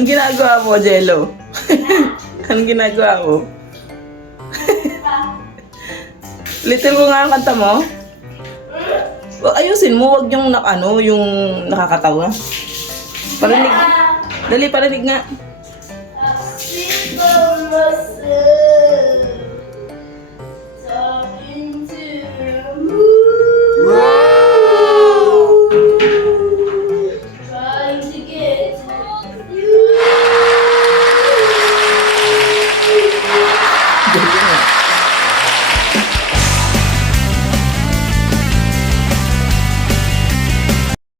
Ang ginagawa mo, Jello? Anong ginagawa mo? Little ko nga ang kanta mo? Ayusin mo, wag yung yung nakakatawa. Parinig. Dali, parinig nga.